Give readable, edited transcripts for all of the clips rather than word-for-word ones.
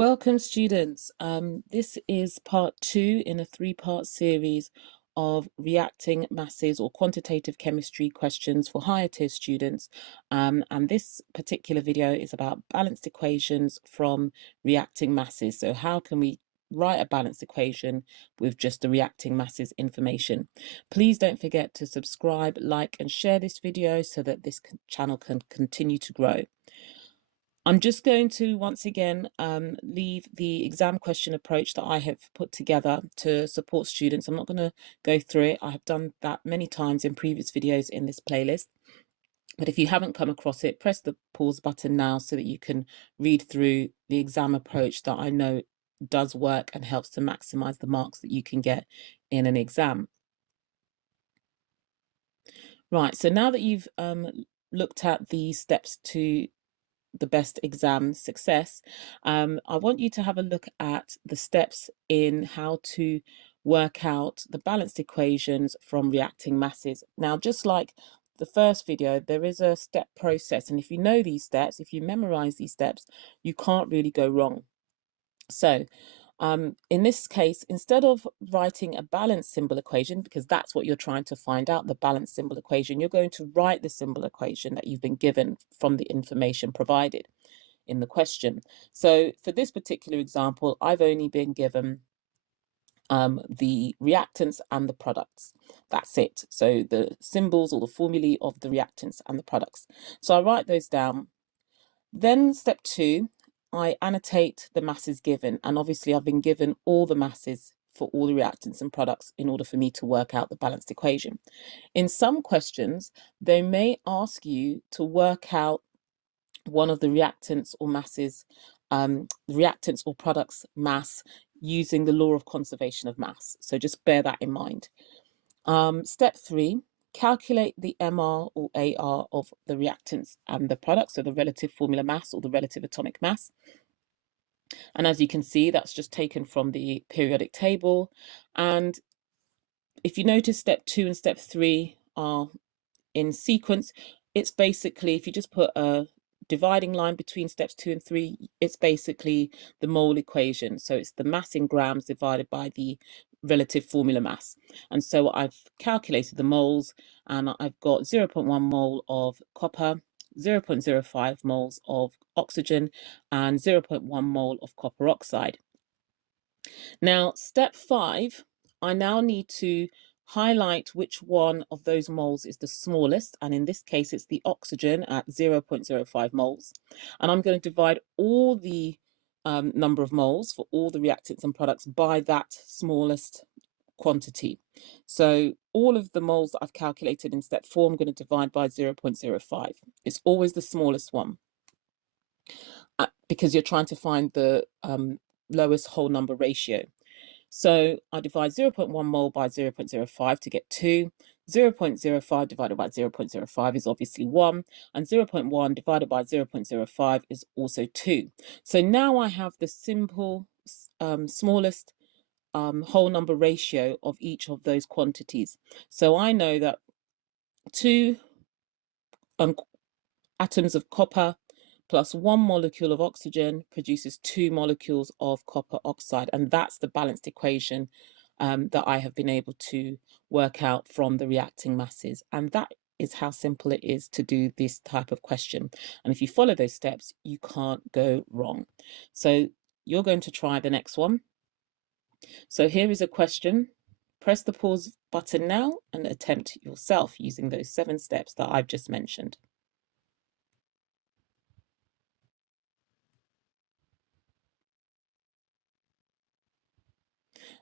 Welcome, students. This is part 2 in a 3-part series of reacting masses or quantitative chemistry questions for higher tier students. And this particular video is about balanced equations from reacting masses. So how can we write a balanced equation with just the reacting masses information? Please don't forget to subscribe, like, and share this video so that this channel can continue to grow. I'm just going to once again leave the exam question approach that I have put together to support students. I'm not going to go through it. I have done that many times in previous videos in this playlist. But if you haven't come across it, press the pause button now so that you can read through the exam approach that I know does work and helps to maximize the marks that you can get in an exam. Right, so now that you've looked at the steps to the best exam success, I want you to have a look at the steps in how to work out the balanced equations from reacting masses. Now, just like the first video, there is a step process, and if you know these steps, if you memorize these steps, you can't really go wrong. So in this case, instead of writing a balanced symbol equation, because that's what you're trying to find out, the balanced symbol equation, you're going to write the symbol equation that you've been given from the information provided in the question. So for this particular example, I've only been given the reactants and the products. That's it. So the symbols or the formulae of the reactants and the products. So I write those down. Then step 2, I annotate the masses given, and obviously I've been given all the masses for all the reactants and products in order for me to work out the balanced equation. In some questions, they may ask you to work out one of the reactants or masses, reactants or products mass using the law of conservation of mass. So just bear that in mind. Step 3, calculate the MR or AR of the reactants and the products, so the relative formula mass or the relative atomic mass. And as you can see, that's just taken from the periodic table. And if you notice, step 2 and step 3 are in sequence. It's basically, if you just put a dividing line between steps 2 and 3, it's basically the mole equation. So it's the mass in grams divided by the relative formula mass. And so I've calculated the moles, and I've got 0.1 mole of copper, 0.05 moles of oxygen, and 0.1 mole of copper oxide. Now, step 5, I now need to highlight which one of those moles is the smallest, and in this case it's the oxygen at 0.05 moles, and I'm going to divide all the number of moles for all the reactants and products by that smallest quantity. So all of the moles that I've calculated in step 4, I'm going to divide by 0.05. It's always the smallest one because you're trying to find the lowest whole number ratio. So I divide 0.1 mole by 0.05 to get 2. 0.05 divided by 0.05 is obviously 1, and 0.1 divided by 0.05 is also 2. So now I have the simple smallest whole number ratio of each of those quantities. So I know that 2 atoms of copper plus 1 molecule of oxygen produces 2 molecules of copper oxide. And that's the balanced equation that I have been able to work out from the reacting masses. And that is how simple it is to do this type of question. And if you follow those steps, you can't go wrong. So you're going to try the next one. So here is a question. Press the pause button now and attempt yourself using those 7 steps that I've just mentioned.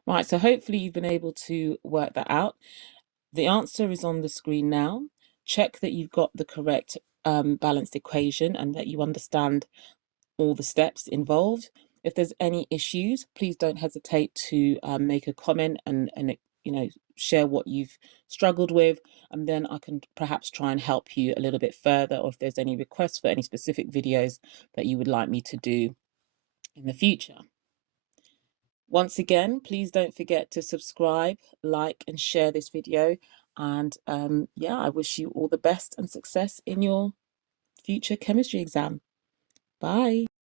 Right, so hopefully you've been able to work that out. The answer is on the screen now. Check that you've got the correct balanced equation and that you understand all the steps involved. If there's any issues, please don't hesitate to make a comment and share what you've struggled with, and then I can perhaps try and help you a little bit further, or if there's any requests for any specific videos that you would like me to do in the future. Once again, please don't forget to subscribe, like, and share this video. And yeah, I wish you all the best and success in your future chemistry exam. Bye.